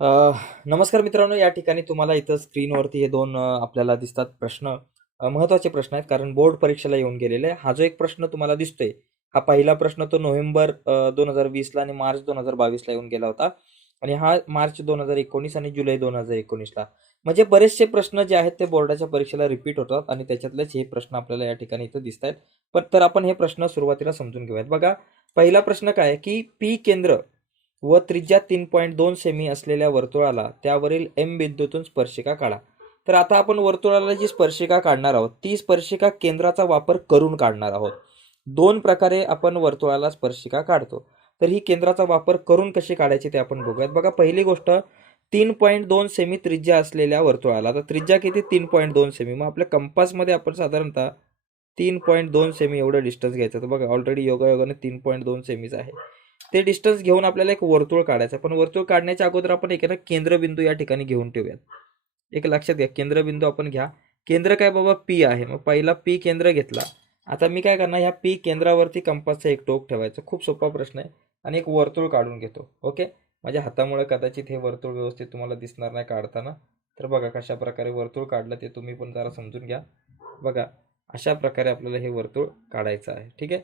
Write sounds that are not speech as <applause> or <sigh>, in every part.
नमस्कार मित्रांनो या ठिकाणी तुम्हाला इथं स्क्रीनवरती हे दोन आपल्याला दिसतात प्रश्न महत्त्वाचे महत्त्वाचे प्रश्न आहेत. कारण बोर्ड परीक्षेला येऊन गेलेले आहे. हा जो एक प्रश्न तुम्हाला दिसतोय हा पहिला प्रश्न तो नोव्हेंबर दोन हजार वीसला आणि मार्च दोन हजार बावीसला येऊन गेला होता. आणि हा मार्च दोन हजार एकोणीस आणि जुलै दोन हजार एकोणीसला. म्हणजे बरेचसे प्रश्न जे आहेत ते बोर्डाच्या परीक्षेला रिपीट होतात आणि त्याच्यातलेच हे प्रश्न आपल्याला या ठिकाणी इथं दिसत आहेत पण तर आपण हे प्रश्न सुरुवातीला समजून घेऊयात. बघा पहिला प्रश्न काय आहे की पी केंद्र व त्रिज्या तीन पॉईंट दोन सेमी असलेल्या वर्तुळाला त्यावरील एम बिंदूतून स्पर्शिका काढा. तर आता आपण वर्तुळाला जी स्पर्शिका काढणार आहोत ती स्पर्शिका केंद्राचा वापर करून काढणार आहोत. दोन प्रकारे आपण वर्तुळाला स्पर्शिका काढतो. तर ही केंद्राचा वापर करून कशी काढायची ते आपण बघूयात. बघा पहिली गोष्ट तीन पॉईंट दोन सेमी त्रिज्या असलेल्या वर्तुळाला. तर त्रिज्या किती? तीन पॉईंट दोन सेमी. मग आपल्या कंपासमध्ये आपण साधारणतः तीन पॉईंट दोन सेमी एवढं डिस्टन्स घ्यायचं. तर बघा ऑलरेडी योगायोगाने तीन पॉईंट दोन सेमीच आहे. ते डिस्टन्स घेऊन आपल्याला एक वर्तुळ काढायचं पण वर्तुळ काढण्याच्या अगोदर आपण एक ना केंद्रबिंदू या ठिकाणी घेऊन ठेवूयात. एक लक्षात घ्या केंद्रबिंदू आपण घ्या. केंद्र काय बाबा? पी आहे. मग पहिला पी केंद्र घेतला. आता मी काय करणार? ह्या पी केंद्रावरती कंपासचा एक टोक ठेवायचं. खूप सोपा प्रश्न आहे. आणि एक वर्तुळ काढून घेतो. ओके? माझ्या हातामुळे कदाचित हे वर्तुळ व्यवस्थित तुम्हाला दिसणार नाही काढताना. तर बघा कशा प्रकारे वर्तुळ काढलं ते तुम्ही पण जरा समजून घ्या. बघा अशा प्रकारे आपल्याला हे वर्तुळ काढायचं आहे. ठीक आहे?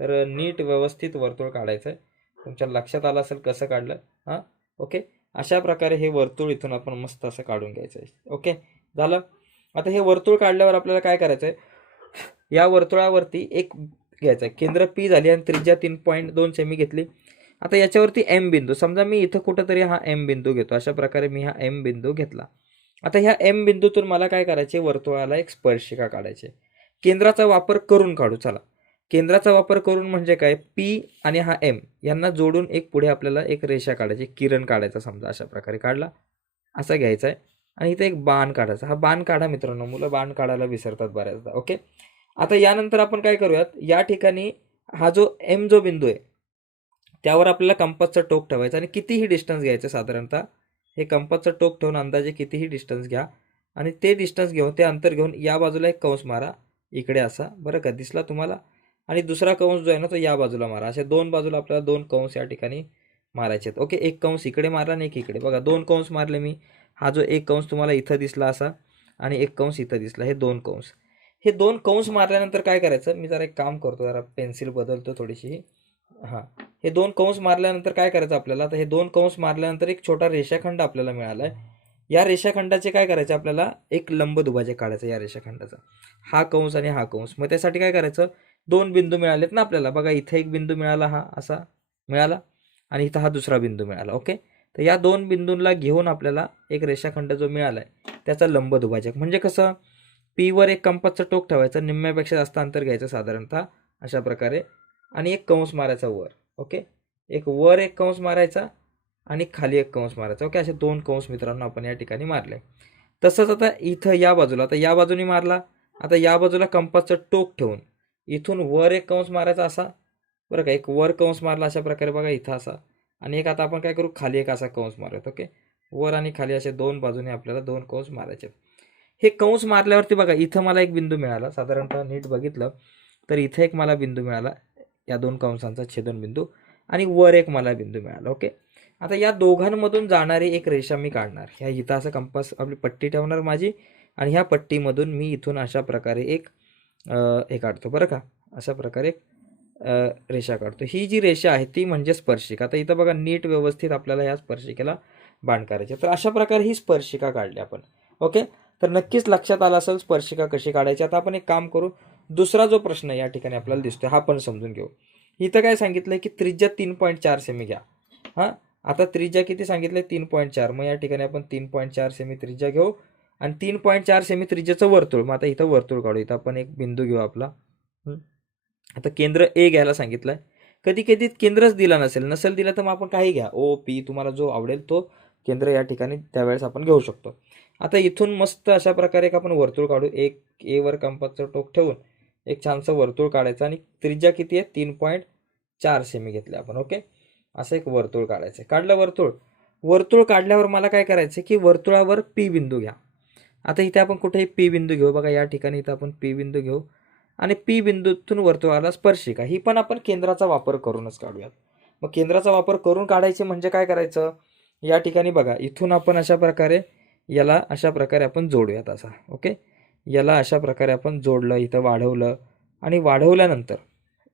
तर नीट व्यवस्थित वर्तुळ काढायचं आहे. तुमच्या लक्षात आलं असेल कसं काढलं? हां? ओके? अशा प्रकारे हे वर्तुळ इथून आपण मस्त असं काढून घ्यायचं आहे. ओके? झालं? आता हे वर्तुळ काढल्यावर आपल्याला काय करायचं आहे? या वर्तुळावरती एक घ्यायचं आहे. केंद्र पी झाली आणि त्रिज्या तीन पॉईंट दोन सेमी घेतली. आता याच्यावरती एम बिंदू. समजा मी इथं कुठंतरी हा एम बिंदू घेतो. अशा प्रकारे मी हा एम बिंदू घेतला. आता ह्या एम बिंदूतून मला काय करायचे? वर्तुळाला एक स्पर्शिका काढायचे केंद्राचा वापर करून काढू. चला. केंद्राचा वापर करून म्हणजे काय? पी आणि हा एम यांना जोडून एक पुढे आपल्याला एक रेषा काढायची किरण काढायचा समजा अशा प्रकारे काढला. असा घ्यायचा आहे. आणि इथे एक बाण काढायचा. हा बाण काढा मित्रांनो. मुलं बाण काढायला विसरतात बऱ्याचदा. ओके? आता यानंतर आपण काय करूयात? या ठिकाणी हा जो एम जो बिंदू आहे त्यावर आपल्याला कंपासचं टोक ठेवायचं आणि कितीही डिस्टन्स घ्यायचं साधारणतः हे कंपासचं टोक ठेवून अंदाजे कितीही डिस्टन्स घ्या. आणि ते डिस्टन्स घेऊन ते अंतर घेऊन या बाजूला एक कंस मारा. इकडे असा. बरं का? दिसला तुम्हाला? आणि दुसरा कंस जो आहे ना तो या बाजूला मारा. अशा दोन बाजूला आपल्याला दोन कंस या ठिकाणी मारायचे आहेत. ओके एक कंस इकडे मारला आणि एक इकडे. बघा दोन कंस मारले मी. हा जो एक कंस तुम्हाला इथं दिसला असा आणि एक कंस इथं दिसला. हे दोन कंस. हे दोन कंस मारल्यानंतर काय करायचं? मी जरा एक काम करतो जरा पेन्सिल बदलतो थोडीशी. हां. हे दोन कंस मारल्यानंतर काय करायचं आपल्याला? तर हे दोन कंस मारल्यानंतर एक छोटा रेषाखंड आपल्याला मिळाला आहे या रेषाखंडाचे काय करायचे आपल्याला? एक लंब दुभाजे काढायचं या रेषाखंडाचा. हा कंस आणि हा कंस. मग त्यासाठी काय करायचं? दोन बिंदू मिळालेत ना आपल्याला. बघा इथे एक बिंदू मिळाला हा असा मिळाला. आणि इथं हा दुसरा बिंदू मिळाला ओके? तर या दोन बिंदूंना घेऊन आपल्याला एक रेषाखंड जो मिळाला आहे त्याचा लंब दुभाजक. म्हणजे कसं? पीवर एक कंपासचं टोक ठेवायचं निम्म्यापेक्षा जास्त अंतर घ्यायचं साधारणतः अशा प्रकारे. आणि एक कंस मारायचा वर ओके? एक वर एक कंस मारायचा आणि खाली एक कंस मारायचा ओके? असे दोन कंस मित्रांनो आपण या ठिकाणी मारले. तसंच आता इथं या बाजूला आता या बाजूने मारला आता या बाजूला कंपासचं टोक ठेवून इथून वर एक कंस मारायचा असा? बरं का एक वर कंस मारला अशा प्रकारे बघा इथं असा. आणि एक आता आपण काय करू? खाली एक असा कंस मारत ओके? वर आणि खाली असे दोन बाजूने आपल्याला दोन कंस मारायचे. हे कंस मारल्यावरती बघा इथं मला एक बिंदू मिळाला. साधारणतः नीट बघितलं तर इथं एक मला बिंदू मिळाला. या दोन कंसांचा छेदन बिंदू आणि वर एक मला बिंदू मिळाला ओके? आता या दोघांमधून जाणारी एक रेषा मी काढणार. ह्या इथं असं कंपास आपली पट्टी ठेवणार माझी आणि ह्या पट्टीमधून मी इथून अशा प्रकारे एक हे काढतो बरं का. अशा प्रकारे रेषा काढतो. ही जी रेषा आहे ती म्हणजे स्पर्शिका. आता इथं बघा नीट व्यवस्थित आपल्याला ह्या स्पर्शिकेला बाण करायचे तर अशा प्रकारे ही स्पर्शिका काढली आपण. ओके? तर नक्कीच लक्षात आलं असेल स्पर्शिका कशी काढायची. आता आपण एक काम करू. दुसरा जो प्रश्न या ठिकाणी आपल्याला दिसतोय हा पण समजून घेऊ. इथं काय सांगितलं की त्रिज्या तीन पॉईंट चार सेमी घ्या. हां? आता त्रिज्या किती सांगितलं तीन पॉईंट चार. मग या ठिकाणी आपण तीन पॉईंट चार सेमी त्रिज्या घेऊ. आणि तीन पॉईंट चार सेमी त्रिज्याचं वर्तुळ. मग आता इथं वर्तुळ काढू. इथं आपण एक बिंदू घेऊ आपला. आता केंद्र ए घ्यायला सांगितलं आहे कधी कधी केंद्रच दिला नसेल. नसेल दिला तर मग आपण काही घ्या. ओ पी तुम्हाला जो आवडेल तो केंद्र या ठिकाणी त्यावेळेस आपण घेऊ शकतो. आता इथून मस्त अशा प्रकारे एक आपण वर्तुळ काढू. एक एवर कंपासचं टोक ठेवून एक छानसं वर्तुळ काढायचं आणि त्रिज्या किती आहे? तीन पॉईंट चार सेमी घेतले आपण. ओके असं एक वर्तुळ काढायचं काढलं वर्तुळ. वर्तुळ काढल्यावर मला काय करायचं की वर्तुळावर पी बिंदू घ्या. आता इथे आपण कुठेही पी बिंदू घेऊ. बघा या ठिकाणी इथं आपण पी बिंदू घेऊ. आणि पी बिंदूतून वर्तुळाला स्पर्शिका. ही पण आपण केंद्राचा वापर करूनच काढूयात. मग केंद्राचा वापर करून काढायचे म्हणजे काय करायचं? या ठिकाणी बघा इथून आपण अशा प्रकारे याला अशा प्रकारे आपण जोडूयात असा. ओके? याला अशा प्रकारे आपण जोडलं इथं वाढवलं. आणि वाढवल्यानंतर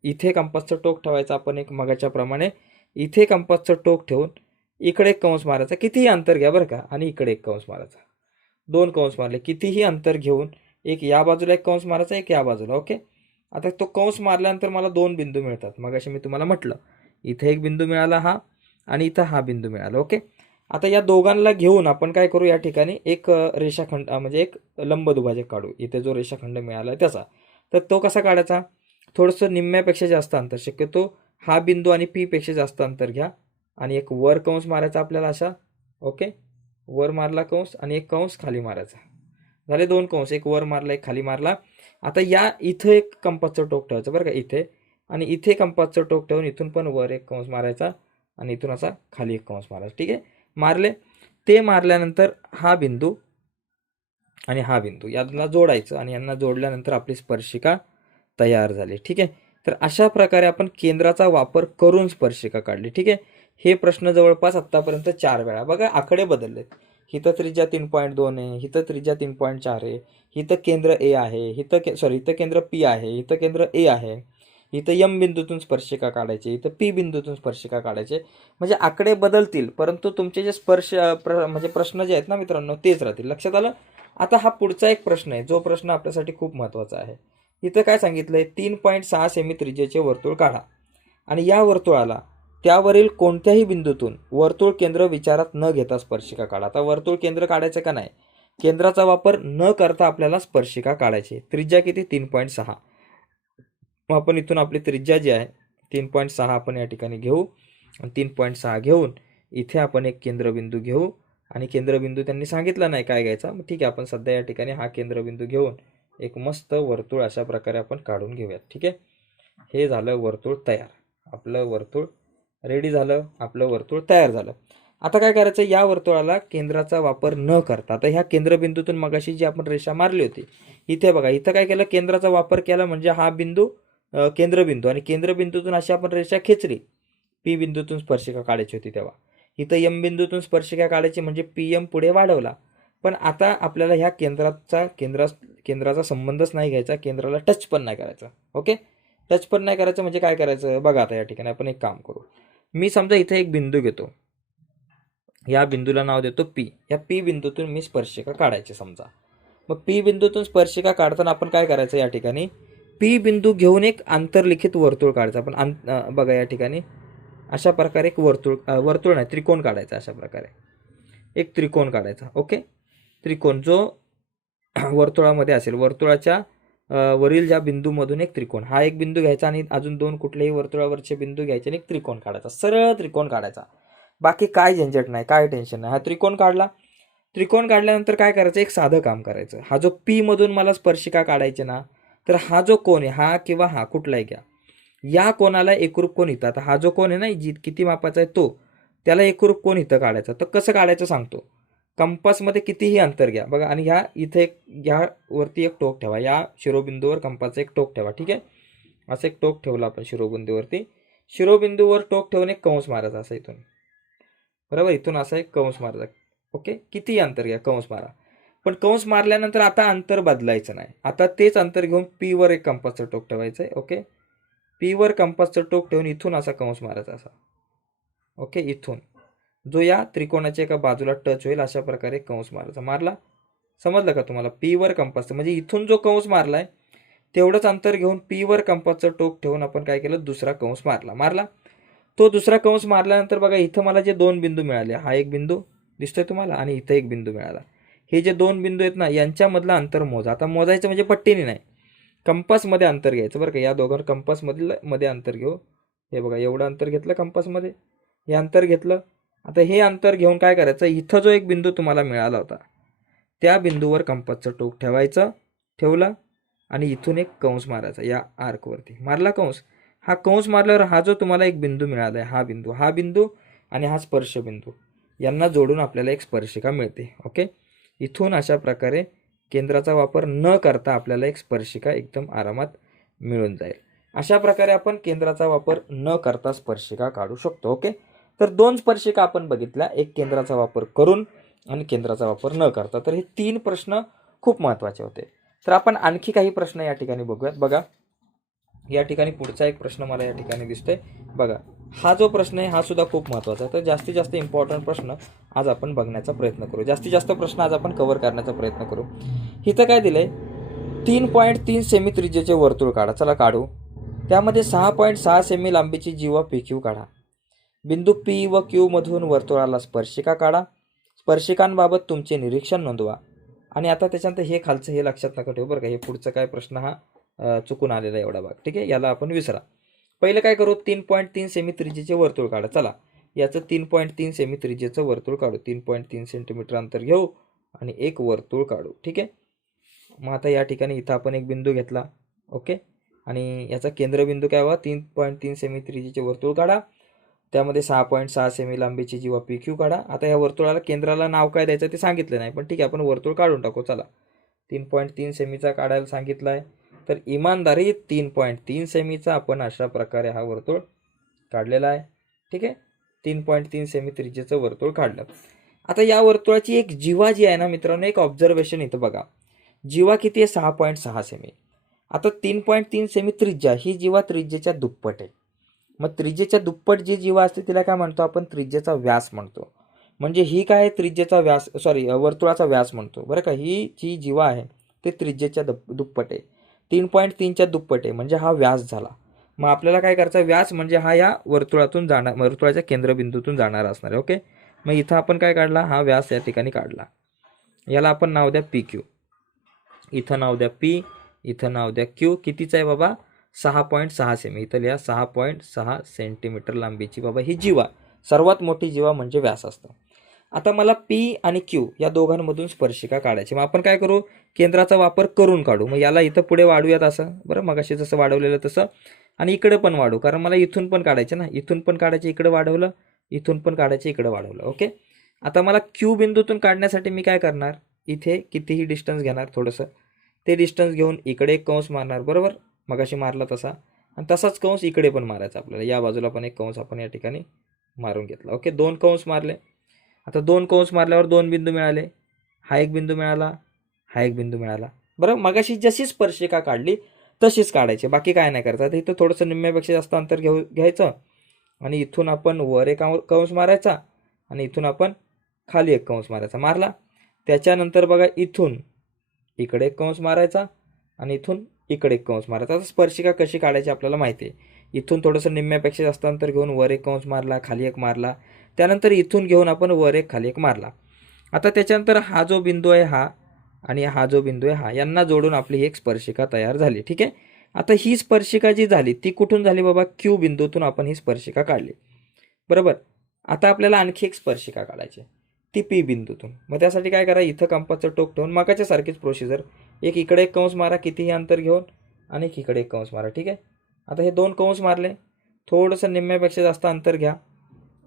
इथे कंपासचं टोक ठेवायचं. आपण एक मगाच्याप्रमाणे इथे कंपासचं टोक ठेवून इकडे एक कंस मारायचा. कितीही अंतर घ्या बरं का. आणि इकडे एक कंस मारायचा. दोन कंस मारले. कितीही अंतर घेऊन एक या बाजूला एक कंस मारायचा एक या बाजूला ओके आता तो कंस मारल्यानंतर मला दोन बिंदू मिळतात. मग असे मी तुम्हाला म्हटलं इथे एक बिंदू मिळाला हा आणि इथं हा बिंदू मिळाला ओके आता या दोघांना घेऊन आपण काय करू या ठिकाणी? एक रेषाखंड म्हणजे एक लंब दुभाजक काढू. इथे जो रेषाखंड मिळाला आहे त्याचा. तर तो कसा काढायचा? थोडंसं निम्म्यापेक्षा जास्त अंतर. शक्यतो हा बिंदू आणि पीपेक्षा जास्त अंतर घ्या. आणि एक वर कंस मारायचा आपल्याला असा ओके वर मारला कंस आणि एक कंस खाली मारायचा. झाले दोन कंस एक वर मारला एक खाली मारला. आता या इथं एक कंपासचं टोक ठेवायचं बरं का इथे. आणि इथे कंपासचं टोक ठेवून इथून पण वर एक कंस मारायचा आणि इथून असा खाली एक कंस मारायचा. ठीक आहे? मारले. ते मारल्यानंतर हा बिंदू आणि हा बिंदू यांना जोडायचं आणि यांना जोडल्यानंतर आपली स्पर्शिका तयार झाली. ठीक आहे? तर अशा प्रकारे आपण केंद्राचा वापर करून स्पर्शिका काढली. ठीक आहे? हे प्रश्न जवळपास आत्तापर्यंत चार वेळा. बघा आकडे बदललेत. हिथं त्रिज्या तीन पॉईंट दोन आहे हिथं त्रिज्या तीन पॉईंट चार आहे हिथं केंद्र ए आहे हिथं के सॉरी इथं केंद्र पी आहे इथं केंद्र ए आहे इथं यम बिंदूतून स्पर्शिका काढायची इथं पी बिंदूतून स्पर्शिका काढायचे. म्हणजे आकडे बदलतील परंतु तुमचे जे स्पर्श प्र म्हणजे प्रश्न जे आहेत ना मित्रांनो तेच राहतील. लक्षात आलं? आता हा पुढचा एक प्रश्न आहे जो प्रश्न आपल्यासाठी खूप महत्त्वाचा आहे. इथं काय सांगितलं आहे तीन पॉईंट सहा सेमी त्रिज्येचे वर्तुळ काढा. आणि या वर्तुळाला त्यावरील कोणत्याही बिंदूतून वर्तुळ केंद्र विचारात न घेता स्पर्शिका काढा. आता वर्तुळ केंद्र काढायचं का नाही? केंद्राचा वापर न करता आपल्याला स्पर्शिका काढायची त्रिज्या किती? तीन पॉईंट सहा. मग आपण इथून आपली त्रिज्या जी आहे तीन पॉईंट सहा आपण या ठिकाणी घेऊ. आणि तीन पॉईंट सहा घेऊन इथे आपण एक केंद्रबिंदू घेऊ. आणि केंद्रबिंदू त्यांनी सांगितला नाही काय घ्यायचा. मग ठीक आहे आपण सध्या या ठिकाणी हा केंद्रबिंदू घेऊन एक मस्त वर्तुळ अशा प्रकारे आपण काढून घेऊयात. ठीक आहे? हे झालं वर्तुळ तयार. आपलं वर्तुळ रेडी झालं आपलं वर्तुळ तयार झालं. आता काय करायचं या वर्तुळाला केंद्राचा वापर न करता आता ह्या केंद्रबिंदूतून मगाशी जी आपण रेषा मारली होती इथे बघा इथं काय केलं केंद्राचा वापर केला म्हणजे हा बिंदू केंद्रबिंदू आणि केंद्रबिंदूतून अशी आपण रेषा खेचली. पी बिंदूतून स्पर्शिका काढायची होती तेव्हा. इथं यम बिंदूतून स्पर्शिका काढायची म्हणजे पी एम पुढे वाढवला. पण आता आपल्याला ह्या केंद्राचा केंद्रा केंद्राचा संबंधच नाही घ्यायचा केंद्राला टच पण नाही करायचा. ओके? टच पण नाही करायचं म्हणजे काय करायचं? बघा आता या ठिकाणी आपण एक काम करू. मी समजा इथे एक बिंदू घेतो. या बिंदूला नाव देतो पी या पी बिंदूतून मी स्पर्शिका काढायची समजा. मग पी बिंदूतून स्पर्शिका काढताना आपण काय करायचं या ठिकाणी? पी बिंदू घेऊन एक आंतरलिखित वर्तुळ काढायचं. आपण आं बघा या ठिकाणी. अशा प्रकारे एक वर्तुळ वर्तुळ नाही त्रिकोण काढायचा अशा प्रकारे. एक त्रिकोण काढायचा ओके? त्रिकोण जो <clears throat> वर्तुळामध्ये असेल वर्तुळाच्या वरील ज्या बिंदूमधून एक त्रिकोण हा एक बिंदू घ्यायचा आणि अजून दोन कुठलेही वर्तुळावरचे बिंदू घ्यायचे आणि एक त्रिकोण काढायचा. सरळ त्रिकोण काढायचा. बाकी काय झंझट नाही काय टेन्शन नाही. हा त्रिकोण काढला. त्रिकोण काढल्यानंतर काय करायचं? एक साधं काम करायचं. हा जो पी मधून मला स्पर्शिका काढायची ना तर हा जो कोण आहे हा किंवा हा कुठलाही घ्या. या कोणाला एकरूप कोण इथं आता हा जो कोण आहे ना जी किती मापाचा आहे तो त्याला एकरूप कोण इथं काढायचा. तर कसं काढायचं सांगतो. कंपासमध्ये कितीही अंतर घ्या. बघा आणि ह्या इथे एक ह्यावरती एक टोक ठेवा. या शिरोबिंदूवर कंपासचं एक टोक ठेवा ठीक आहे? असं एक टोक ठेवलं आपण शिरोबिंदूवरती. शिरोबिंदूवर टोक ठेवून एक कंस मारायचा असं इथून. बरोबर? इथून असा एक कंस मारायचा ओके? कितीही अंतर घ्या कंस मारा. पण कंस मारल्यानंतर आता अंतर बदलायचं नाही. आता तेच अंतर घेऊन पीवर एक कंपासचं टोक ठेवायचं आहे ओके पीवर कंपासचं टोक ठेवून इथून असा कंस मारायचा असा. ओके? इथून. जो या त्रिकोणाच्या एका बाजूला टच होईल अशा प्रकारे कंस मारायचा मारला? समजलं का तुम्हाला? पी वर कंपासचं म्हणजे इथून जो कंस मारलाय तेवढंच अंतर घेऊन पी वर कंपासचं टोक ठेवून आपण काय केलं? दुसरा कंस मारला. मारला? तो दुसरा कंस मारल्यानंतर बघा इथं मला जे दोन बिंदू मिळाले हा एक बिंदू दिसतोय तुम्हाला आणि इथं एक बिंदू मिळाला. हे जे दोन बिंदू आहेत ना यांच्यामधलं अंतर मोजा. आता मोजायचं म्हणजे पट्टीने नाही. कंपासमध्ये अंतर घ्यायचं बरं का. या दोघांवर कंपासमधलं मध्ये अंतर घेऊ. हे बघा एवढं अंतर घेतलं कंपासमध्ये हे अंतर घेतलं. आता हे अंतर घेऊन काय करायचं? इथं जो एक बिंदू तुम्हाला मिळाला होता त्या बिंदूवर कंपासचं टोक ठेवायचं ठेवला आणि इथून एक कंस मारायचा या आर्कवरती. मारला कंस. हा कंस मारल्यावर हा जो तुम्हाला एक बिंदू मिळाला आहे हा बिंदू हा बिंदू आणि हा स्पर्श बिंदू यांना जोडून आपल्याला एक स्पर्शिका मिळते. ओके? इथून अशा प्रकारे केंद्राचा वापर न करता आपल्याला एक स्पर्शिका एकदम आरामात मिळून जाईल. अशा प्रकारे आपण केंद्राचा वापर न करता स्पर्शिका काढू शकतो. ओके? तर दोन स्पर्शिका आपण बघितल्या. एक केंद्राचा वापर करून आणि केंद्राचा वापर न करता. तर हे तीन प्रश्न खूप महत्त्वाचे होते. तर आपण आणखी काही प्रश्न या ठिकाणी बघूयात. बघा या ठिकाणी पुढचा एक प्रश्न मला या ठिकाणी दिसतोय. बघा हा जो प्रश्न आहे हा सुद्धा खूप महत्त्वाचा आहे. तर जास्तीत जास्त इम्पॉर्टंट प्रश्न आज आपण बघण्याचा प्रयत्न करू. जास्तीत जास्त प्रश्न आज आपण कव्हर करण्याचा प्रयत्न करू. इथं काय दिलंय? तीन पॉईंट तीन सेमी त्रिज्येचे वर्तुळ काढा. चला काढू. त्यामध्ये सहा पॉईंट सहा सेमी लांबीची जीवा पी क्यू काढा. बिंदू पी व क्यू मधून वर्तुळाला स्पर्शिका काढा. स्पर्शिकांबाबत तुमचे निरीक्षण नोंदवा. आणि आता त्याच्यानंतर हे खालचं हे लक्षात नका ठेवू बरं का. हे पुढचं काय प्रश्न हा चुकून आलेला आहे एवढा भाग. ठीक आहे? याला आपण विसरा. पहिलं काय करू? तीन पॉईंट तीन सेमी त्रिज्येचे वर्तुळ काढा. चला. याचं तीन पॉईंट तीन सेमी त्रिज्येचं वर्तुळ काढू. तीन पॉईंट तीन सेंटीमीटर अंतर घेऊ आणि एक वर्तुळ काढू. ठीक आहे? मग आता या ठिकाणी इथं आपण एक बिंदू घेतला. ओके? आणि याचा केंद्रबिंदू काय व्हा? तीन पॉईंट तीन सेमी त्रिज्येचे वर्तुळ काढा. त्यामध्ये सहा पॉईंट सहा सेमी लांबीची जीवा पी क्यू काढा. आता या वर्तुळाला केंद्राला नाव काय द्यायचं ते सांगितलं नाही पण ठीक आहे आपण वर्तुळ काढून टाकू चला. तीन पॉईंट तीन सेमीचा काढायला सांगितलं आहे. तर इमानदारी तीन पॉईंट तीन सेमीचा आपण अशा प्रकारे हा वर्तुळ काढलेला आहे. ठीक आहे? तीन पॉईंट तीन सेमी त्रिजेचं वर्तुळ काढलं. आता या वर्तुळाची एक जीवा जी आहे ना मित्रांनो एक ऑब्झर्वेशन इथं बघा. जीवा किती आहे? सहा पॉईंट सहा सेमी. आता तीन पॉईंट तीन सेमी त्रिज्या ही जीवा त्रिज्येच्या दुप्पट आहे. मग त्रिज्येच्या दुप्पट जी जीवा असते तिला काय म्हणतो आपण? त्रिज्येचा व्यास म्हणतो. म्हणजे ही काय त्रिज्येचा व्यास सॉरी वर्तुळाचा व्यास म्हणतो. बरं का? ही जी जीवा आहे ते त्रिज्येच्या दुप दुप्पट आहे. तीन पॉईंट तीनच्या दुप्पट आहे. म्हणजे हा व्यास झाला. मग आपल्याला काय करायचा? व्यास म्हणजे हा या वर्तुळातून जाणार वर्तुळाच्या केंद्रबिंदूतून जाणारा असणार आहे ओके मग इथं आपण काय काढला? हा व्यास या ठिकाणी काढला. याला आपण नाव द्या पी क्यू इथं नाव द्या पी इथं नाव द्या क्यू कितीचं आहे बाबा? सहा पॉईंट सहा सेमी. इथं लिहा सहा पॉईंट सहा सेंटीमीटर लांबीची. बाबा ही जीवा सर्वात मोठी जीवा म्हणजे व्यास असतं. आता मला पी आणि क्यू या दोघांमधून स्पर्शिका काढायची. मग आपण काय करू? केंद्राचा वापर करून काढू. मग याला इथं पुढे वाढूयात असं. बरं मगाशी जसं वाढवलेलं तसं. आणि इकडे पण वाढू कारण मला इथून पण काढायचे ना. इथून पण काढायचे इकडे वाढवलं. इथून पण काढायचे इकडे वाढवलं. ओके? आता मला क्यू बिंदूतून काढण्यासाठी मी काय करणार? इथे कितीही डिस्टन्स घेणार थोडंसं. ते डिस्टन्स घेऊन इकडे एक कंस मारणार. बरोबर? मगाशी मारला तसा. आणि तसाच कंस इकडे पण मारायचा आपल्याला. या बाजूला पण एक कंस आपण या ठिकाणी मारून घेतला. ओके दोन कंस मारले. आता दोन कंस मारल्यावर दोन बिंदू मिळाले. हा एक बिंदू मिळाला हा एक बिंदू मिळाला. बरं मगाशी जशी स्पर्शिका काढली तशीच काढायची. बाकी काय नाही करायचं. आता इथं थोडंसं निम्म्यापेक्षा जास्त अंतर घेऊ घ्यायचं. आणि इथून आपण वर एक कंस मारायचा आणि इथून आपण खाली एक कंस मारायचा. मारला. त्याच्यानंतर बघा इथून इकडे एक कंस मारायचा आणि इथून इकडे एक कंस मारायचा आता स्पर्शिका कशी काढायची आपल्याला माहिती आहे. इथून थोडंसं निम्म्यापेक्षा जास्त अंतर घेऊन वर एक कंस मारला खाली एक मारला. त्यानंतर इथून घेऊन आपण वर एक खाली एक मारला. आता त्याच्यानंतर हा जो बिंदू आहे हा आणि हा जो बिंदू आहे हा यांना जोडून आपली एक स्पर्शिका तयार झाली. ठीक आहे? आता ही स्पर्शिका जी झाली ती कुठून झाली बाबा? क्यू बिंदूतून आपण ही स्पर्शिका काढली. बरोबर? आता आपल्याला आणखी एक स्पर्शिका काढायची आहे. ती पी बिंदूतून. मग त्यासाठी काय करा? इथं कंपाचं टोक ठेवून मगाच्यासारखीच प्रोसिजर एक इकडे एक कंस मारा कितीही अंतर घेऊन आणि एक इकडे एक कंस मारा ठीक आहे? आता हे दोन कंस मारले. थोडंसं निम्म्यापेक्षा जास्त अंतर घ्या.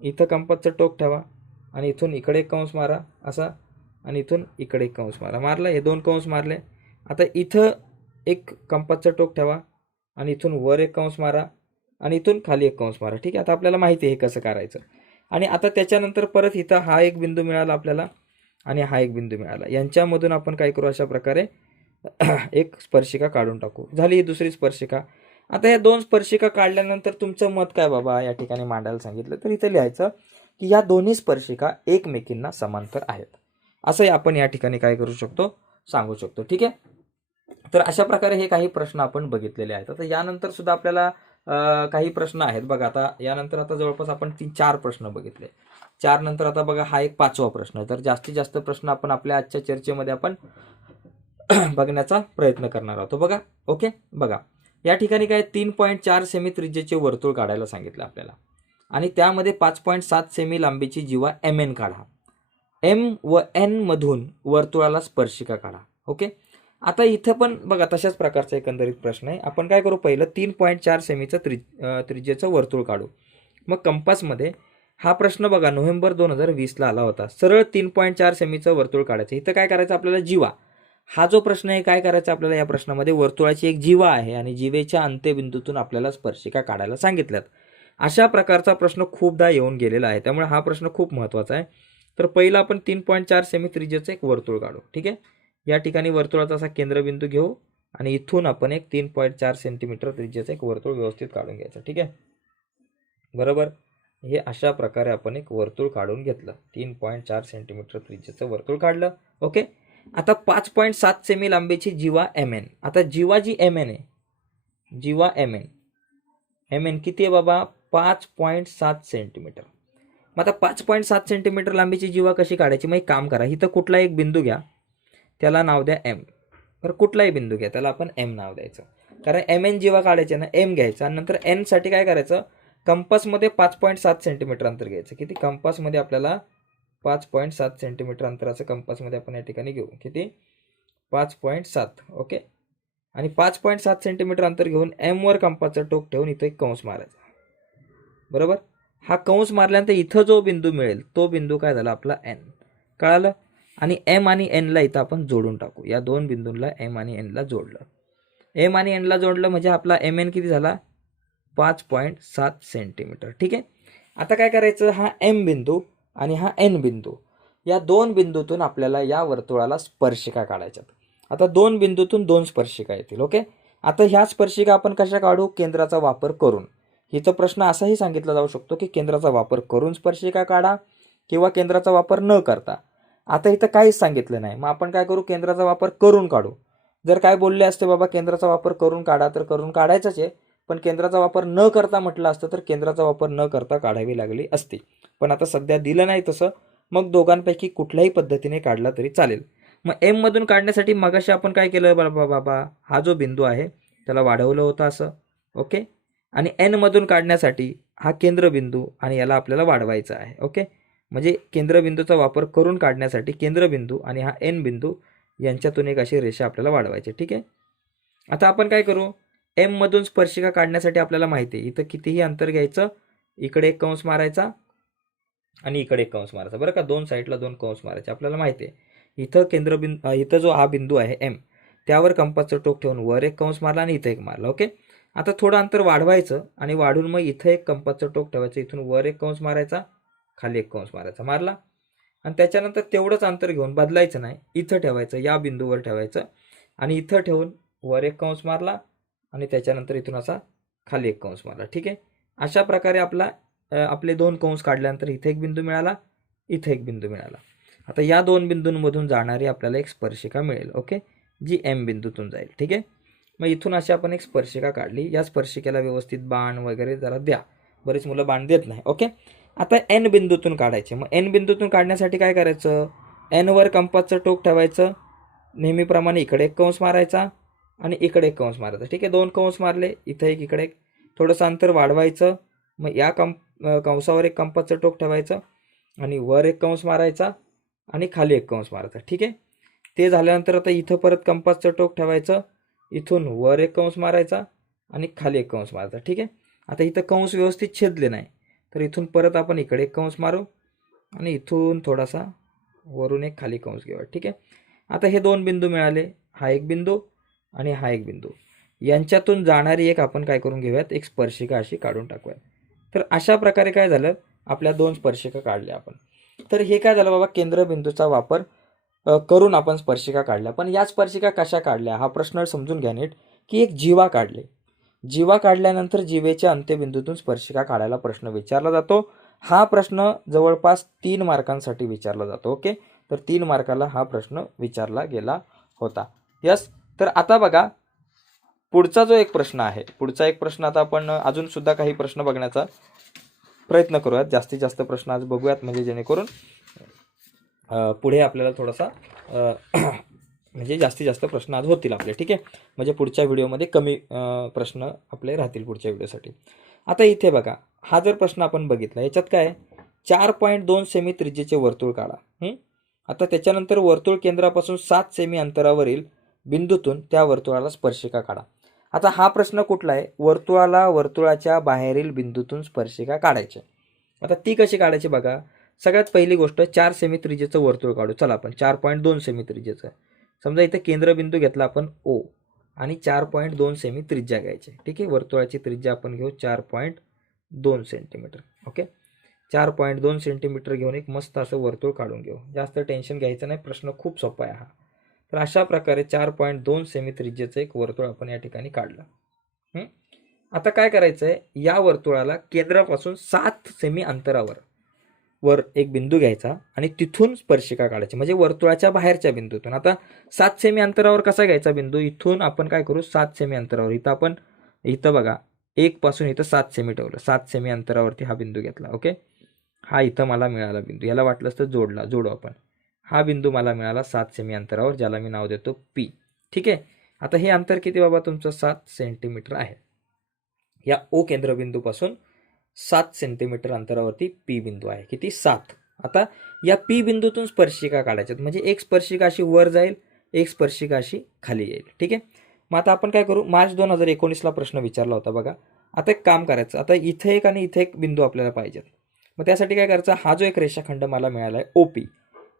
इथं कंपासचं टोक ठेवा आणि इथून इकडे एक कंस मारा असा आणि इथून इकडे एक कंस मारा. मारलं हे दोन कंस मारले. आता इथं एक कंपासचं टोक ठेवा आणि इथून वर एक कंस मारा आणि इथून खाली एक कंस मारा ठीक आहे? आता आपल्याला माहिती आहे हे कसं करायचं. आणि आता त्याच्यानंतर परत इथं हा एक बिंदू मिळाला आपल्याला आणि हा एक बिंदू मिळाला. यांच्यामधून आपण काय करू अशा प्रकारे <clears throat> एक स्पर्शिका काढून टाकू. झाली ही दुसरी स्पर्शिका. आता या दोन स्पर्शिका काढल्यानंतर तुमचं मत काय बाबा? या ठिकाणी मांडायला सांगितलं. तर इथं लिहायचं की या दोन्ही स्पर्शिका एकमेकींना समांतर आहेत. असंही आपण या ठिकाणी काय करू शकतो? सांगू शकतो. ठीक आहे? तर अशा प्रकारे हे काही प्रश्न आपण बघितलेले आहेत. आता यानंतर सुद्धा आपल्याला काही प्रश्न आहेत. बघा आता यानंतर आता जवळपास आपण तीन चार प्रश्न बघितले. चार नंतर आता बघा हा एक पाचवा प्रश्न आहे. तर जास्तीत जास्त प्रश्न आपण आपल्या आजच्या चर्चेमध्ये आपण <clears throat> बघण्याचा प्रयत्न करणार आहोत. बघा. ओके बघा. या ठिकाणी काय तीन पॉईंट चार सेमी त्रिज्येचे वर्तुळ काढायला सांगितलं आपल्याला. आणि त्यामध्ये पाच पॉईंट सात सेमी लांबीची जीवा एम एन काढा. एम व एन मधून वर्तुळाला स्पर्शिका काढा. ओके आता इथं पण बघा तशाच प्रकारचा एकंदरीत प्रश्न आहे. आपण काय करू? पहिलं तीन पॉईंट चार सेमीचं त्रि त्रिज्येचं वर्तुळ काढू. मग कंपासमध्ये हा प्रश्न बघा. नोव्हेंबर दोन हजार वीसला आला होता. सरळ तीन पॉईंट चार सेमीचं वर्तुळ काढायचं. इथं काय करायचं? आपल्याला जीवा हा जो प्रश्न आहे काय करायचा आपल्याला या प्रश्नामध्ये? वर्तुळाची एक जीवा आहे आणि जीवेच्या अंत्यबिंदूतून आपल्याला स्पर्शिका काढायला सांगितल्यात. अशा प्रकारचा प्रश्न खूपदा येऊन गेलेला आहे. त्यामुळे हा प्रश्न खूप महत्त्वाचा आहे. तर पहिला आपण तीन पॉईंट चार सेमी त्रिजेचं एक वर्तुळ काढू ठीक आहे? या ठिकाणी वर्तुळाचा असा केंद्रबिंदू घेऊ आणि इथून आपण एक तीन पॉईंट चार सेंटीमीटर त्रिजेचं एक वर्तुळ व्यवस्थित काढून घ्यायचं ठीक आहे? बरोबर? हे अशा प्रकारे आपण एक वर्तुळ काढून घेतलं. तीन पॉईंट चार सेंटीमीटर त्रिजेचं वर्तुळ काढलं ओके? आता पाच पॉईंट सात सेमी लांबीची जीवा एम एन. आता जीवा जी एम एन आहे जीवा एम एन. एम एन किती आहे बाबा? पाच पॉईंट सात सेंटीमीटर. मग आता पाच पॉईंट सात सेंटीमीटर लांबीची जीवा कशी काढायची? मग एक काम करा इथं कुठला एक बिंदू घ्या त्याला नाव द्या एम. बरं कुठलाही बिंदू घ्या त्याला आपण एम नाव द्यायचं. कारण एम एन जेव्हा काढायचे ना एम घ्यायचं आणि नंतर एनसाठी काय करायचं? कंपासमध्ये पाच पॉईंट सात सेंटीमीटर अंतर घ्यायचं. किती? कंपासमध्ये आपल्याला पाच पॉईंट सात सेंटीमीटर अंतराचं कंपासमध्ये आपण या ठिकाणी घेऊ. किती? पाच पॉईंट सात. ओके? आणि पाच पॉईंट सात सेंटीमीटर अंतर घेऊन एमवर कंपासचं टोक ठेवून इथं एक कंस मारायचा. बरोबर? हा कंस मारल्यानंतर इथं जो बिंदू मिळेल तो बिंदू काय झाला? आपला एन कळालं? आणि एम आणि एनला इथं आपण जोडून टाकू. या दोन बिंदूंना एम आणि एनला जोडलं. एम आणि एनला जोडलं म्हणजे आपला एम एन किती झाला? पाच पॉईंट सात सेंटीमीटर. ठीक आहे? आता काय करायचं? हा एम बिंदू आणि हा एन बिंदू. या दोन बिंदूतून आपल्याला या वर्तुळाला स्पर्शिका काढायच्यात. आता दोन बिंदूतून दोन स्पर्शिका येतील ओके? आता ह्या स्पर्शिका आपण कशा काढू? केंद्राचा वापर करून. हिचं प्रश्न असाही सांगितला जाऊ शकतो की केंद्राचा वापर करून स्पर्शिका काढा किंवा केंद्राचा वापर न करता. आता इथं काहीच सांगितलं नाही. मग आपण काय करू? केंद्राचा वापर करून काढू. जर काय बोलले असते बाबा केंद्राचा वापर करून काढा तर करून काढायचंच आहे. पण केंद्राचा वापर न करता म्हटलं असतं तर केंद्राचा वापर न करता काढावी लागली असती. पण आता सध्या दिलं नाही तसं मग दोघांपैकी कुठल्याही पद्धतीने काढला तरी चालेल. मग एममधून काढण्यासाठी मगाशी आपण काय केलं बाबा बाबा? हा जो बिंदू आहे त्याला वाढवलं होतं असं. ओके? आणि एनमधून काढण्यासाठी हा केंद्रबिंदू आणि याला आपल्याला वाढवायचा आहे. ओके? म्हणजे केंद्रबिंदूचा वापर करून काढण्यासाठी केंद्रबिंदू आणि हा एन बिंदू यांच्यातून एक अशी रेषा आपल्याला वाढवायची. ठीक आहे? आता आपण काय करू? एममधून स्पर्शिका काढण्यासाठी आपल्याला माहिती आहे. इथं कितीही अंतर घ्यायचं इकडे एक कंस मारायचा आणि इकडे एक कंस मारायचा. बरं का? दोन साईडला दोन कंस मारायचे. आपल्याला माहिती आहे. इथं केंद्रबिंदू इथं जो हा बिंदू आहे एम त्यावर कंपासचं टोक ठेवून वर एक कंस मारला आणि इथं एक मारला. ओके? आता थोडं अंतर वाढवायचं आणि वाढून मग इथं एक कंपासचं टोक ठेवायचं. इथून वर एक कंस मारायचा खाली एक कंस मारायचा. मारला. आणि त्याच्यानंतर तेवढंच अंतर घेऊन बदलायचं नाही. इथं ठेवायचं या बिंदूवर ठेवायचं आणि इथं ठेवून वर एक कंस मारला. आणि त्याच्यानंतर इथून असा खाली एक कंस मारला. ठीक आहे? अशा प्रकारे आपला आपले दोन कंस काढल्यानंतर इथे एक बिंदू मिळाला इथे एक बिंदू मिळाला. आता या दोन बिंदूंमधून जाणारी आपल्याला एक स्पर्शिका मिळेल ओके? जी एम बिंदूतून जाईल ठीक आहे? मग इथून अशी आपण एक स्पर्शिका काढली. या स्पर्शिकेला व्यवस्थित बाण वगैरे जरा द्या. बरीच मुलं बाण देत नाही ओके? आता एन बिंदूतून काढायचे. मग एन बिंदूतून काढण्यासाठी काय करायचं? एनवर कंपासचं टोक ठेवायचं. नेहमीप्रमाणे इकडे एक कंस मारायचा. आणि इकडे एक कंस मारायचा ठीक आहे दोन कंस मारले इथं एक इकडे एक. थोडंसं अंतर वाढवायचं मग या कंप कंसावर एक कंपासचं टोक ठेवायचं आणि वर एक कंस मारायचा आणि खाली एक कंस मारायचा. ठीक आहे? ते झाल्यानंतर आता इथं परत कंपासचं टोक ठेवायचं इथून वर एक कंस मारायचा आणि खाली एक कंस मारायचा. ठीक आहे? आता इथं कंस व्यवस्थित छेदले नाही. तर इथून परत आपण इकडे एक कंस मारू आणि इथून थोडासा वरून एक खाली कंस घेऊया. ठीक आहे? आता हे दोन बिंदू मिळाले. हा एक बिंदू आणि हा एक बिंदू. यांच्यातून जाणारी एक आपण काय करून घेऊयात? एक स्पर्शिका अशी काढून टाकूयात. तर अशा प्रकारे काय झालं? आपल्या दोन स्पर्शिका काढल्या आपण. तर हे काय झालं बाबा? केंद्रबिंदूचा वापर करून आपण स्पर्शिका काढल्या. पण या स्पर्शिका कशा काढल्या? हा प्रश्न समजून घ्या नीट की एक जीवा काढले. जीवा काढल्यानंतर जीवेच्या अंत्यबिंदूतून स्पर्शिका काढायला प्रश्न विचारला जातो. हा प्रश्न जवळपास तीन मार्कांसाठी विचारला जातो ओके? तर तीन मार्काला हा प्रश्न विचारला गेला होता. यस? तर आता बघा पुढचा जो एक प्रश्न आहे पुढचा एक प्रश्न आता आपण अजून सुद्धा काही प्रश्न बघण्याचा प्रयत्न करूयात. जास्तीत जास्त प्रश्न आज बघूयात म्हणजे जेणेकरून पुढे आपल्याला थोडासा <clears throat> म्हणजे जास्तीत जास्त प्रश्न आज होतील आपले ठीक आहे? म्हणजे पुढच्या व्हिडिओमध्ये कमी प्रश्न आपले राहतील पुढच्या व्हिडिओसाठी. आता इथे बघा हा जर प्रश्न आपण बघितला याच्यात काय चार पॉईंट दोन सेमी त्रिज्येचे वर्तुळ काढा आता त्याच्यानंतर वर्तुळ केंद्रापासून सात सेमी अंतरावरील बिंदूतून त्या वर्तुळाला स्पर्शिका काढा. आता हा प्रश्न कुठला आहे? वर्तुळाला वर्तुळाच्या बाहेरील बिंदूतून स्पर्शिका काढायची. आता ती कशी काढायची बघा. सगळ्यात पहिली गोष्ट चार सेमी त्रिजेचं वर्तुळ काढू. चला आपण चार पॉईंट दोन सेमी त्रिजेचं समजा इथं केंद्रबिंदू घेतला आपण ओ आणि चार पॉईंट दोन सेमी त्रिज्या घ्यायचे. ठीक आहे? वर्तुळाची त्रिज्या आपण घेऊ चार पॉईंट दोन सेंटीमीटर. ओके? चार पॉईंट दोन सेंटीमीटर घेऊन एक मस्त असं वर्तुळ काढून घेऊ. जास्त टेन्शन घ्यायचं नाही. प्रश्न खूप सोपा आहे हा. तर अशा प्रकारे चार पॉईंट दोन सेमी त्रिज्येचं एक वर्तुळ आपण या ठिकाणी काढलं. आता काय करायचं आहे या वर्तुळाला केंद्रापासून सात सेमी अंतरावर वर एक बिंदू घ्यायचा आणि तिथून स्पर्शिका काढायची. म्हणजे वर्तुळाच्या बाहेरच्या बिंदूतून. आता सात सेमी अंतरावर कसा घ्यायचा बिंदू? इथून आपण काय करू? सात सेमी अंतरावर. इथं आपण इथं बघा एकपासून इथं सात सेमी ठेवलं. सात सेमी अंतरावरती हा बिंदू घेतला. ओके? हा इथं मला मिळाला बिंदू. याला वाटलंच तर जोडला जोडू आपण. हा बिंदू मला मिळाला सात सेमी अंतरावर ज्याला मी नाव देतो पी ठीक आहे? आता हे अंतर किती बाबा? तुमचं सात सेंटीमीटर आहे. या ओ केंद्रबिंदूपासून सात सेंटीमीटर अंतरावरती पी बिंदू आहे. किती? सात. आता या पी बिंदूतून स्पर्शिका काढायच्यात. म्हणजे एक स्पर्शिका अशी वर जाईल एक स्पर्शिका अशी खाली येईल. ठीक आहे? मग आता आपण काय करू? मार्च दोन हजार एकोणीसला प्रश्न विचारला होता बघा. आता एक काम करायचं. आता इथे एक आणि इथे एक बिंदू आपल्याला पाहिजेत. मग त्यासाठी काय करायचं? हा जो एक रेषाखंड मला मिळाला आहे ओ पी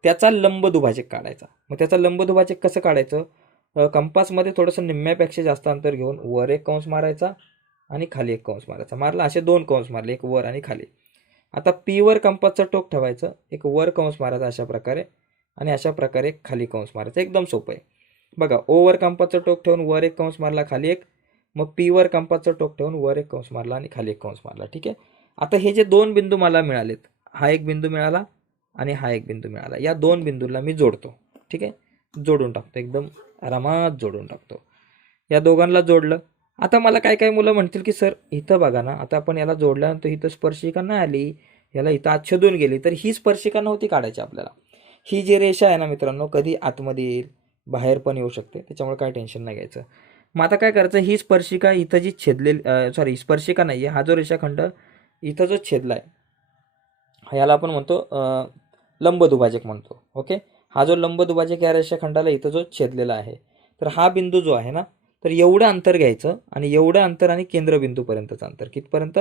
त्याचा लंब दुभाजक काढायचा. मग त्याचा लंब दुभाजक कसं काढायचं? कंपासमध्ये थोडंसं निम्म्यापेक्षा जास्त अंतर घेऊन वर एक कंस मारायचा आणि खाली एक कंस मारायचा. मारला असे दोन कंस मारले एक वर आणि खाली. आता पी वर कंपासचं टोक ठेवायचं एक वर कंस मारायचा अशा प्रकारे आणि अशा प्रकारे एक खाली कंस मारायचा. एकदम सोपं आहे. बघा ओवर कंपासचं टोक ठेवून वर एक कंस मारला खाली एक. मग पी वर कंपासचं टोक ठेवून वर एक कंस मारला आणि खाली एक कंस मारला. ठीक आहे? आता हे जे दोन बिंदू मला मिळालेत हा एक बिंदू मिळाला. आणि हा एक बिंदू मिळाला. या दोन बिंदूला मी जोडतो. ठीक आहे? जोडून टाकतो. एकदम आरामात जोडून टाकतो. या दोघांना जोडलं. आता मला काय काय मुलं म्हणतील की सर इथं बघा ना. आता आपण याला जोडल्यानंतर इथं स्पर्शिका नाही आली. याला इथं आच्छेदून गेली. तर ही स्पर्शिका नव्हती काढायची आपल्याला. ही जी रेषा आहे ना मित्रांनो कधी आतमध्ये येईल? बाहेर पण येऊ शकते. त्याच्यामुळे काय टेन्शन नाही घ्यायचं. मग आता काय करायचं? ही स्पर्शिका इथं जी छेदलेली सॉरी स्पर्शिका नाही आहे हा जो रेषाखंड इथं जो छेदला आहे याला आपण म्हणतो लंब लंबदुभाजक म्हणतो ओके हा जो लंबदुभाजक या रेषाखंडाला इथं जो छेदलेला आहे तर हा बिंदू जो आहे ना तर एवढं अंतर घ्यायचं आणि एवढं अंतर आणि केंद्रबिंदूपर्यंतचं अंतर. कितपर्यंत?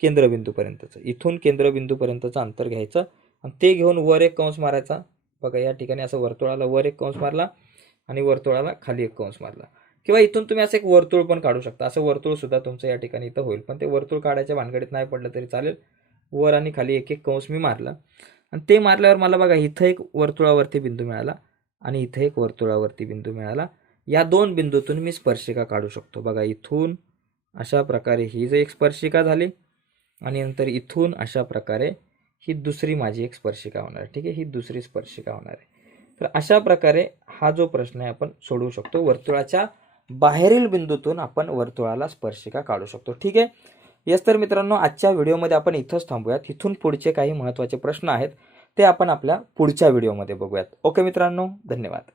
केंद्रबिंदूपर्यंतचं. इथून केंद्रबिंदूपर्यंतचं अंतर घ्यायचं आणि ते घेऊन वर एक कंस मारायचा. बघा या ठिकाणी असं वर्तुळाला वर एक कंस मारला आणि वर्तुळाला खाली एक कंस मारला. किंवा इथून तुम्ही असं एक वर्तुळ पण काढू शकता. असं वर्तुळसुद्धा तुमचं या ठिकाणी इथं होईल. पण ते वर्तुळ काढायच्या भानगडीत नाही पडलं तरी चालेल. वर आणि खाली एक एक कंस मी मारला. आणि ते मारल्यावर मला बघा इथं एक वर्तुळावरती बिंदू मिळाला आणि इथं एक वर्तुळावरती बिंदू मिळाला. या दोन बिंदूतून मी स्पर्शिका काढू शकतो. बघा इथून अशा प्रकारे ही जी एक स्पर्शिका झाली आणि नंतर इथून अशा प्रकारे ही दुसरी माझी एक स्पर्शिका होणार ठीक आहे? ही दुसरी स्पर्शिका होणार आहे. तर अशा प्रकारे हा जो प्रश्न आहे आपण सोडवू शकतो. वर्तुळाच्या बाहेरील बिंदूतून आपण वर्तुळाला स्पर्शिका काढू शकतो. ठीक आहे? येस तर मित्रांनो आजच्या व्हिडिओमध्ये आपण इथंच थांबूयात. इथून पुढचे काही महत्त्वाचे प्रश्न आहेत ते आपण आपल्या पुढच्या व्हिडिओमध्ये बघूयात. ओके मित्रांनो धन्यवाद.